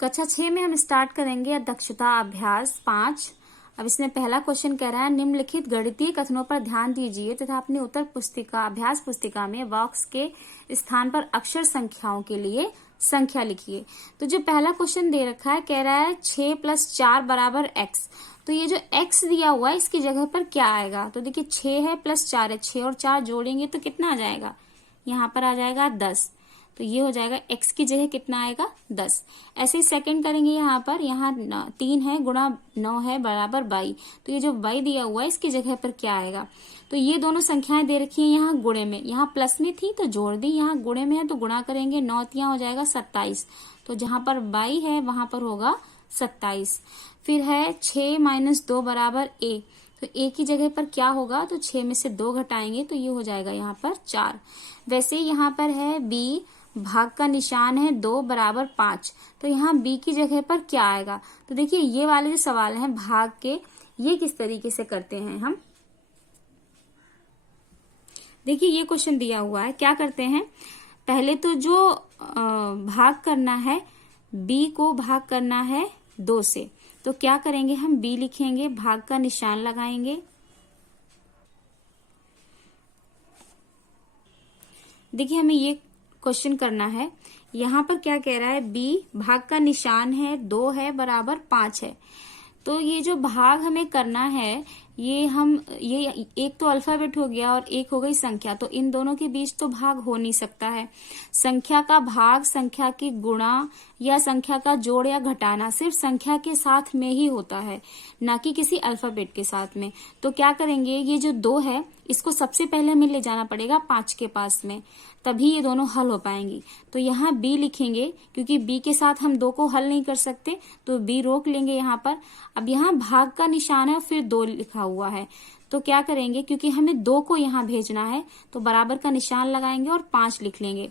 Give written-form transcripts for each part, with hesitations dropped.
कक्षा 6 में हम स्टार्ट करेंगे दक्षता अभ्यास 5। अब इसमें पहला क्वेश्चन कह रहा है, निम्नलिखित गणितीय कथनों पर ध्यान दीजिए तथा अपनी उत्तर पुस्तिका अभ्यास पुस्तिका में बॉक्स के स्थान पर अक्षर संख्याओं के लिए संख्या लिखिए। तो जो पहला क्वेश्चन दे रखा है, कह रहा है 6 + 4 = x। तो ये जो x दिया हुआ है इसकी जगह पर क्या आएगा? तो देखिए 6 है + 4 है, 6 और 4 जोड़ेंगे तो कितना आ जाएगा? यहाँ पर आ जाएगा 10। तो ये हो जाएगा x की जगह कितना आएगा? 10। ऐसे ही सेकंड करेंगे, यहाँ पर 3 है गुणा 9 है बराबर 22। तो ये जो 22 दिया हुआ है इसकी जगह पर क्या आएगा? तो ये दोनों संख्याएं दे रखी हैं यहाँ गुणे में, यहाँ प्लस में थी तो जोड़ दी, यहाँ गुणे में है तो गुणा करेंगे, 9 तियां हो जाएगा 27। तो जहां पर 22 है वहां पर होगा 27। फिर है 6 - 2 = a। तो a की जगह पर क्या होगा? तो 6 में से 2 घटाएंगे तो ये हो जाएगा यहाँ पर 4। वैसे यहाँ पर है b, भाग का निशान है 2 = 5। तो यहाँ b की जगह पर क्या आएगा? तो देखिए ये वाले जो सवाल हैं भाग के, ये किस तरीके से करते हैं हम। देखिए ये क्वेश्चन दिया हुआ है, क्या करते हैं, पहले तो जो भाग करना है, b को भाग करना है 2 से। तो क्या करेंगे हम, b लिखेंगे, भाग का निशान लगाएंगे। देखिए हमें ये क्वेश्चन करना है, यहाँ पर क्या कह रहा है, b भाग का निशान है 2 है बराबर 5 है। तो ये जो भाग हमें करना है, ये एक तो अल्फाबेट हो गया और एक हो गई संख्या, तो इन दोनों के बीच तो भाग हो नहीं सकता है। संख्या का भाग संख्या की गुणा या संख्या का जोड़ या घटाना सिर्फ संख्या के साथ में ही होता है, ना कि किसी अल्फाबेट के साथ में। तो क्या करेंगे, ये जो 2 है इसको सबसे पहले हमें ले जाना पड़ेगा 5 के पास में, तभी ये दोनों हल हो पाएंगी। तो यहाँ b लिखेंगे, क्योंकि b के साथ हम 2 को हल नहीं कर सकते, तो b रोक लेंगे यहाँ पर। अब यहाँ भाग का निशान है फिर 2 लिखा हुआ है, तो क्या करेंगे, क्योंकि हमें 2 को यहाँ भेजना है तो बराबर का निशान लगाएंगे और 5 लिख लेंगे।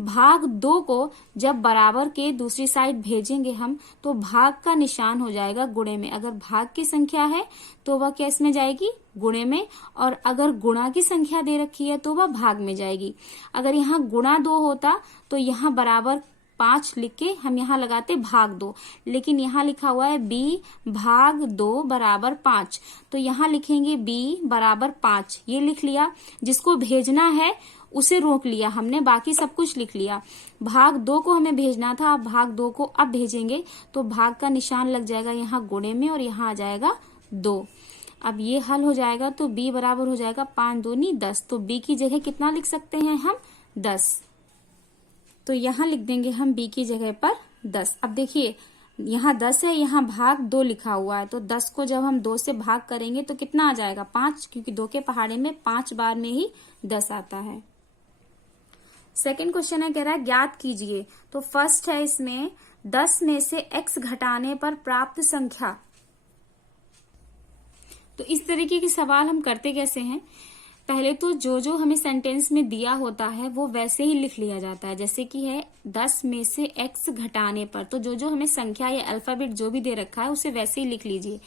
भाग 2 को जब बराबर के दूसरी साइड भेजेंगे हम, तो भाग का निशान हो जाएगा गुणे में। अगर भाग की संख्या है तो वह किस में जाएगी? गुणे में। और अगर गुणा की संख्या दे रखी है तो वह भाग में जाएगी। अगर यहाँ गुणा 2 होता तो यहाँ बराबर 5 लिख के हम यहाँ लगाते भाग 2, लेकिन यहाँ लिखा हुआ है b भाग 2 = 5। तो यहाँ लिखेंगे b = 5, ये लिख लिया। जिसको भेजना है उसे रोक लिया हमने, बाकी सब कुछ लिख लिया। भाग 2 को हमें भेजना था, अब भाग 2 को अब भेजेंगे तो भाग का निशान लग जाएगा यहाँ गुणे में और यहाँ आ जाएगा 2। अब ये हल हो जाएगा तो b बराबर हो जाएगा 5 दूनी 10। तो b की जगह कितना लिख सकते हैं हम? 10। तो यहाँ लिख देंगे हम b की जगह पर 10। अब देखिए यहाँ 10 है, यहाँ भाग 2 लिखा हुआ है, तो 10 को जब हम 2 से भाग करेंगे तो कितना आ जाएगा? 5, क्योंकि 2 के पहाड़े में 5 बार में ही 10 आता है। सेकंड क्वेश्चन है, कह रहा है ज्ञात कीजिए। तो फर्स्ट है इसमें 10 में से x घटाने पर प्राप्त संख्या। तो इस तरीके के सवाल हम करते कैसे हैं, पहले तो जो हमें सेंटेंस में दिया होता है वो वैसे ही लिख लिया जाता है। जैसे कि है 10 में से x घटाने पर, तो जो हमें संख्या या अल्फाबेट जो भी दे रखा है उसे वैसे ही लिख लीजिए।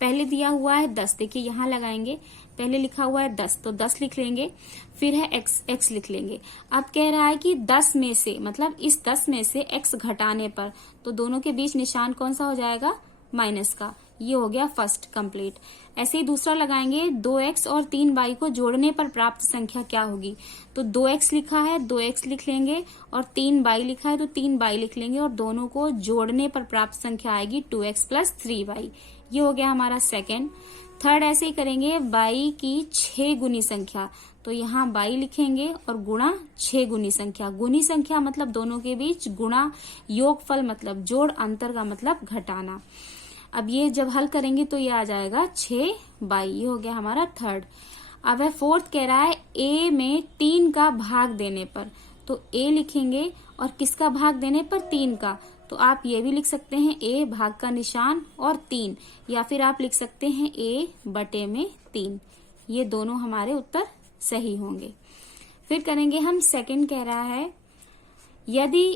पहले दिया हुआ है 10, देखिए यहाँ लगाएंगे, पहले लिखा हुआ है 10 तो 10 लिख लेंगे, फिर है x लिख लेंगे। अब कह रहा है कि 10 में से, मतलब इस 10 में से x घटाने पर, तो दोनों के बीच निशान कौन सा हो जाएगा? माइनस का। ये हो गया फर्स्ट कंप्लीट। ऐसे ही दूसरा लगाएंगे, 2x और 3y को जोड़ने पर प्राप्त संख्या क्या होगी? तो 2x लिखा है 2x लिख लेंगे, और 3y लिखा है तो 3y लिख लेंगे, और दोनों को जोड़ने पर प्राप्त संख्या आएगी 2x + 3y। ये हो गया हमारा सेकेंड। थर्ड ऐसे ही करेंगे, y की 6 गुनी संख्या, तो यहाँ y लिखेंगे और गुणा 6 गुनी संख्या। गुनी संख्या मतलब दोनों के बीच गुणा, योगफल मतलब जोड़, अंतर का मतलब घटाना। अब ये जब हल करेंगे तो ये आ जाएगा 6y। ये हो गया हमारा थर्ड। अब है फोर्थ, कह रहा है a में 3 का भाग देने पर, तो a लिखेंगे और किसका भाग देने पर? 3 का। तो आप ये भी लिख सकते हैं a भाग का निशान और 3, या फिर आप लिख सकते हैं a/3। ये दोनों हमारे उत्तर सही होंगे। फिर करेंगे हम सेकंड, कह रहा है यदि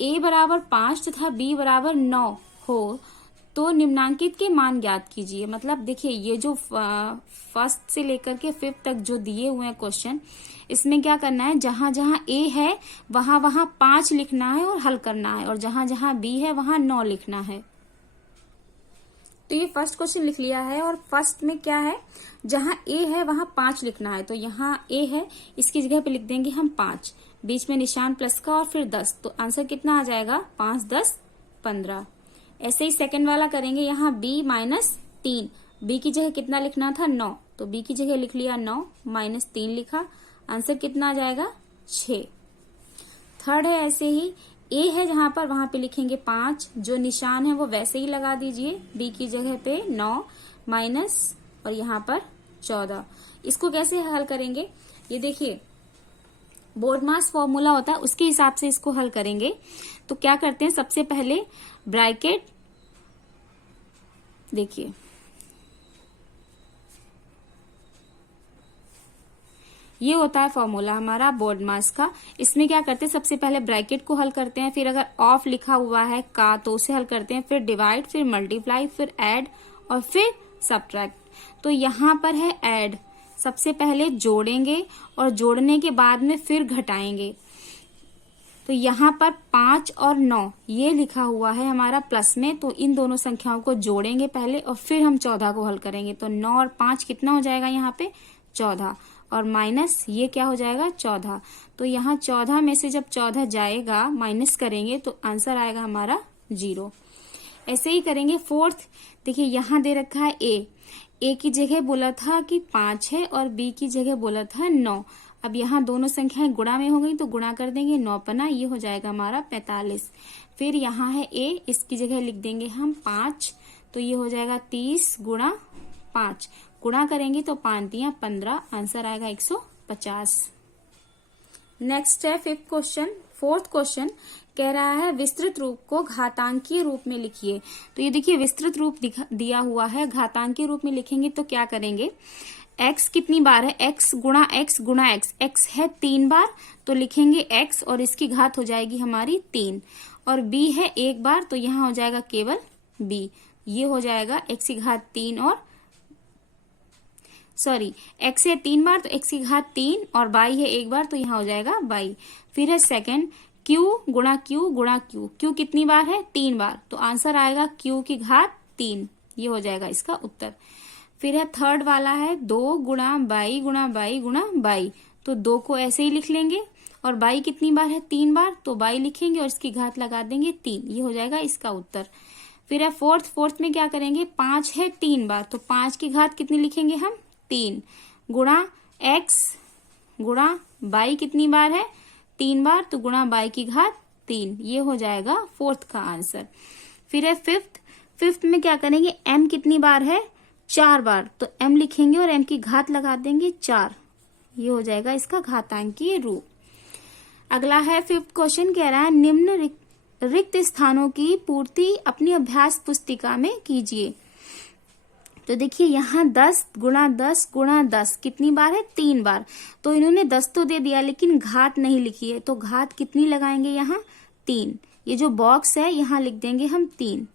a = 5 तथा b = 9 हो तो निम्नांकित के मान ज्ञात कीजिए। मतलब देखिए ये जो फर्स्ट से लेकर के 5th तक जो दिए हुए हैं क्वेश्चन, इसमें क्या करना है, जहां जहां ए है वहां वहां 5 लिखना है और हल करना है, और जहां जहां बी है वहां 9 लिखना है। तो ये फर्स्ट क्वेश्चन लिख लिया है, और फर्स्ट में क्या है, जहां ए है वहां 5 लिखना है। तो यहाँ ए है, इसकी जगह पे लिख देंगे हम 5, बीच में निशान प्लस का और फिर 10। तो आंसर कितना आ जाएगा, 5 10 15। ऐसे ही सेकंड वाला करेंगे, यहाँ b -3, b की जगह कितना लिखना था, 9, तो b की जगह लिख लिया 9, -3 लिखा, आंसर कितना आ जाएगा, 6। थर्ड है ऐसे ही, a है जहां पर वहां पे लिखेंगे 5, जो निशान है वो वैसे ही लगा दीजिए, b की जगह पे 9 माइनस और यहाँ पर 14। इसको कैसे हल करेंगे, ये देखिए बोर्ड मास फॉर्मूला होता है, उसके हिसाब से इसको हल करेंगे। तो क्या करते हैं, सबसे पहले ब्रैकेट, देखिए ये होता है फॉर्मूला हमारा बोर्ड मास का। इसमें क्या करते हैं, सबसे पहले ब्रैकेट को हल करते हैं, फिर अगर ऑफ लिखा हुआ है का तो उसे हल करते हैं, फिर डिवाइड, फिर मल्टीप्लाई, फिर ऐड और फिर सब्ट्रैक्ट। तो यहाँ पर है ऐड, सबसे पहले जोड़ेंगे और जोड़ने के बाद में फिर घटाएंगे। तो यहाँ पर 5 और 9 ये लिखा हुआ है हमारा प्लस में, तो इन दोनों संख्याओं को जोड़ेंगे पहले और फिर हम 14 को हल करेंगे। तो 9 और 5 कितना हो जाएगा, यहाँ पे 14, और माइनस ये क्या हो जाएगा, 14। तो यहाँ 14 में से जब 14 जाएगा माइनस करेंगे तो आंसर आएगा हमारा 0। ऐसे ही करेंगे फोर्थ। देखिए यहाँ दे रखा है ए की जगह बोला था कि 5 है और बी की जगह बोला था 9। अब यहाँ दोनों संख्याएं गुणा में हो गई तो गुणा कर देंगे, 9 पना ये हो जाएगा हमारा 45। फिर यहाँ है ए, इसकी जगह लिख देंगे हम 5, तो ये हो जाएगा 30 गुणा 5, गुणा करेंगे तो 5 दिया 15, आंसर आएगा 150। नेक्स्ट है फिफ्थ क्वेश्चन। फोर्थ क्वेश्चन कह रहा है विस्तृत रूप को घातांकीय रूप में लिखिए। तो ये देखिए विस्तृत रूप दिया हुआ है, घातांकीय रूप में लिखेंगे तो क्या करेंगे, x कितनी बार है, x गुणा x गुणा x, x है 3 बार तो लिखेंगे x और इसकी घात हो जाएगी हमारी 3, और b है 1 बार तो यहाँ हो जाएगा केवल b, ये हो जाएगा x की घात 3 और x है 3 बार तो x की घात 3 और y है 1 बार तो यहाँ हो जाएगा y। फिर है सेकंड q गुणा q गुणा q, q कितनी बार है, 3 बार तो आंसर आएगा q की घात 3, ये हो जाएगा इसका उत्तर। फिर है थर्ड वाला है 2 गुणा बाई गुणा बाई गुणा बाई, तो 2 को ऐसे ही लिख लेंगे, और बाई कितनी बार है, 3 बार तो बाई लिखेंगे और इसकी घात लगा देंगे 3, ये हो जाएगा इसका उत्तर। फिर है फोर्थ में क्या करेंगे, 5 है 3 बार तो 5 की घात कितनी लिखेंगे हम, 3 गुणा x गुणा बाई कितनी बार है, 3 बार तो गुणा बाई की घात 3, ये हो जाएगा फोर्थ का आंसर। फिर है फिफ्थ में क्या करेंगे, m कितनी बार है, 4 बार तो m लिखेंगे और m की घात लगा देंगे 4, ये हो जाएगा इसका घातांकीय रूप। अगला है फिफ्थ क्वेश्चन कह रहा है निम्न रिक्त स्थानों की पूर्ति अपनी अभ्यास पुस्तिका में कीजिए। तो देखिए यहाँ 10 गुणा 10 गुणा 10 कितनी बार है, 3 बार, तो इन्होंने 10 तो दे दिया लेकिन घात नहीं लिखी है, तो घात कितनी लगाएंगे यहाँ 3, ये जो बॉक्स है यहाँ लिख देंगे हम 3।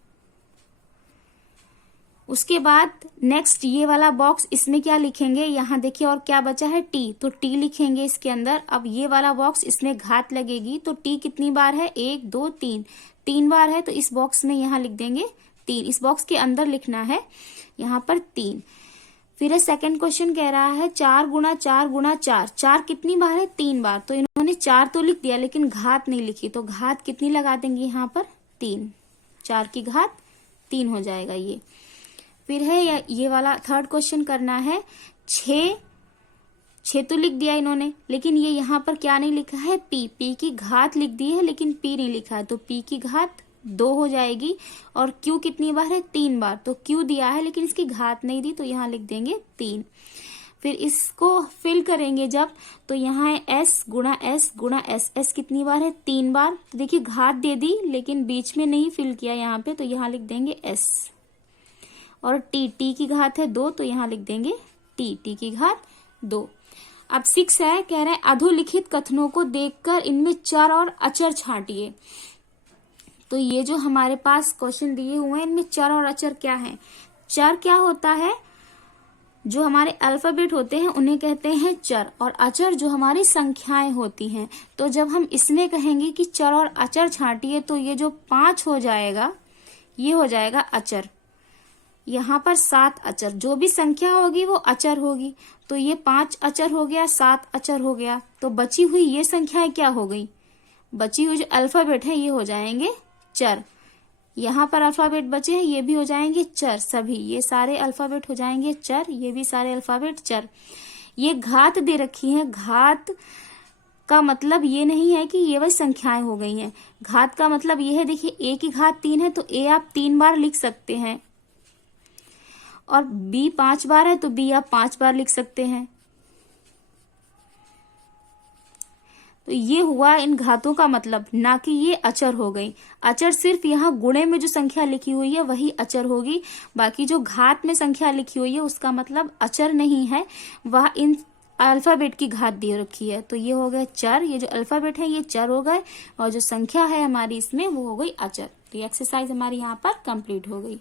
उसके बाद नेक्स्ट ये वाला बॉक्स, इसमें क्या लिखेंगे, यहाँ देखिए और क्या बचा है t, तो t लिखेंगे इसके अंदर। अब ये वाला बॉक्स इसमें घात लगेगी तो t कितनी बार है, 1 2 3 बार है तो इस बॉक्स में यहाँ लिख देंगे 3, इस बॉक्स के अंदर लिखना है यहाँ पर 3। फिर सेकंड क्वेश्चन कह रहा है 4 गुणा 4 गुणा 4, 4 कितनी बार है, 3 बार, तो इन्होंने 4 तो लिख दिया लेकिन घात नहीं लिखी, तो घात कितनी लगा देंगे यहाँ पर 3, 4 की घात 3 हो जाएगा ये। फिर है ये वाला थर्ड क्वेश्चन करना है 6 तो लिख दिया इन्होंने लेकिन ये यहाँ पर क्या नहीं लिखा है, p की घात लिख दी है लेकिन p नहीं लिखा है, तो p की घात 2 हो जाएगी, और q कितनी बार है, 3 बार, तो q दिया है लेकिन इसकी घात नहीं दी तो यहाँ लिख देंगे 3। फिर इसको फिल करेंगे जब, तो यहाँ है s गुणा s गुणा s, s कितनी बार है, 3 बार, तो देखिए घात दे दी लेकिन बीच में नहीं फिल किया यहाँ पे, तो यहाँ लिख देंगे s, और t की घात है 2 तो यहाँ लिख देंगे t की घात 2। अब 6 है, कह रहा है अधोलिखित कथनों को देखकर इनमें चर और अचर छांटिए। तो ये जो हमारे पास क्वेश्चन दिए हुए हैं इनमें चर और अचर क्या है? चर क्या होता है? जो हमारे अल्फाबेट होते हैं उन्हें कहते हैं चर, और अचर जो हमारी संख्याएं होती हैं। तो जब हम इसमें कहेंगे कि चर और अचर छांटिए तो ये जो 5 हो जाएगा ये हो जाएगा अचर। यहाँ पर 7 अचर, जो भी संख्या होगी वो अचर होगी। तो ये 5 अचर हो गया, 7 अचर हो गया। तो बची हुई ये संख्याएं क्या हो गई? बची हुई जो अल्फाबेट है ये हो जाएंगे चर। यहाँ पर अल्फाबेट बचे हैं ये भी हो जाएंगे चर, सभी ये सारे अल्फाबेट हो जाएंगे चर, ये भी सारे अल्फाबेट चर। ये घात दे रखी है। घात का मतलब ये नहीं है कि ये वही संख्याएं हो गई हैं। घात का मतलब ये है, देखिए a की घात 3 है तो a आप 3 बार लिख सकते हैं, और b 5 बार है तो b आप 5 बार लिख सकते हैं। तो ये हुआ इन घातों का मतलब, ना कि ये अचर हो गई। अचर सिर्फ यहाँ गुणे में जो संख्या लिखी हुई है वही अचर होगी, बाकी जो घात में संख्या लिखी हुई है उसका मतलब अचर नहीं है, वह इन अल्फाबेट की घात दे रखी है। तो ये हो गए चर, ये जो अल्फाबेट है ये चर हो गए, और जो संख्या है हमारी इसमें वो हो गई अचर। तो ये एक्सरसाइज हमारी यहाँ पर कंप्लीट हो गई।